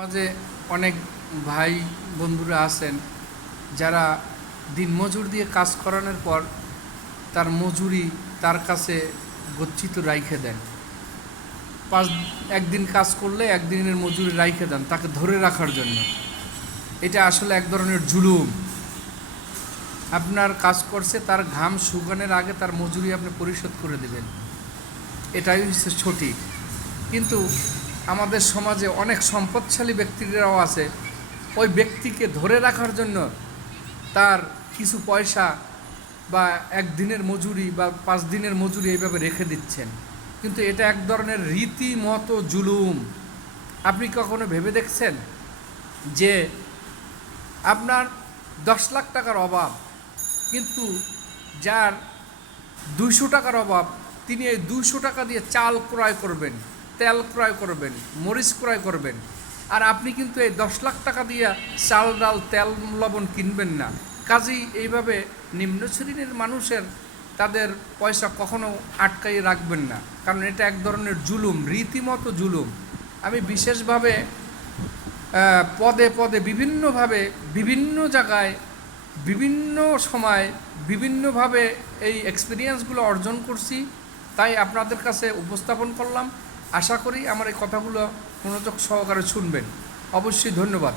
মাঝে অনেক ভাই বন্ধুরা আছেন, যারা দিন মজুর দিয়ে কাজ করানোর পর তার মজুরি তার কাছে গচ্ছিত রাইখে দেন। পাঁচ, একদিন কাজ করলে একদিনের মজুরি রাইখে দেন তাকে ধরে রাখার জন্য। এটা আসলে এক ধরনের জুলুম। আপনার কাজ করছে, তার ঘাম শুকানোর আগে তার মজুরি আপনি পরিশোধ করে দেবেন। এটাই হচ্ছে সঠিক। কিন্তু আমাদের সমাজে অনেক সম্পদশালী ব্যক্তিরাও আছে। ওই ব্যক্তিকে ধরে রাখার জন্য তার কিছু পয়সা বা একদিনের মজুরি বা পাঁচ দিনের মজুরি এইভাবে রেখে দিচ্ছেন। কিন্তু এটা এক ধরনের রীতিমতো জুলুম। আপনি কখনো ভেবে দেখছেন যে আপনার দশ লাখ টাকার অভাব, কিন্তু যার দুইশো টাকার অভাব, তিনি এই দুইশো টাকা দিয়ে চাল ক্রয় করবেন? তেল ক্রয় করবেন, মরিচ ক্রয় করবেন। আর আপনি কিন্তু এই দশ লাখ টাকা দিয়ে চাল, ডাল, তেল লবণ কিনবেন না। কাজেই এইভাবে নিম্ন শ্রেণির মানুষের তাদের পয়সা কখনো আটকাই রাখবেন না। কারণ এটা এক ধরনের জুলুম, রীতিমতো জুলুম। আমি বিশেষভাবে পদে পদে বিভিন্নভাবে, বিভিন্ন জায়গায়, বিভিন্ন সময় বিভিন্নভাবে এই এক্সপিরিয়েন্সগুলো অর্জন করছি। তাই আপনাদের কাছে উপস্থাপন করলাম। আশা করি আমার এই কথাগুলো মনোযোগ সহকারে শুনবেন। অবশ্যই ধন্যবাদ।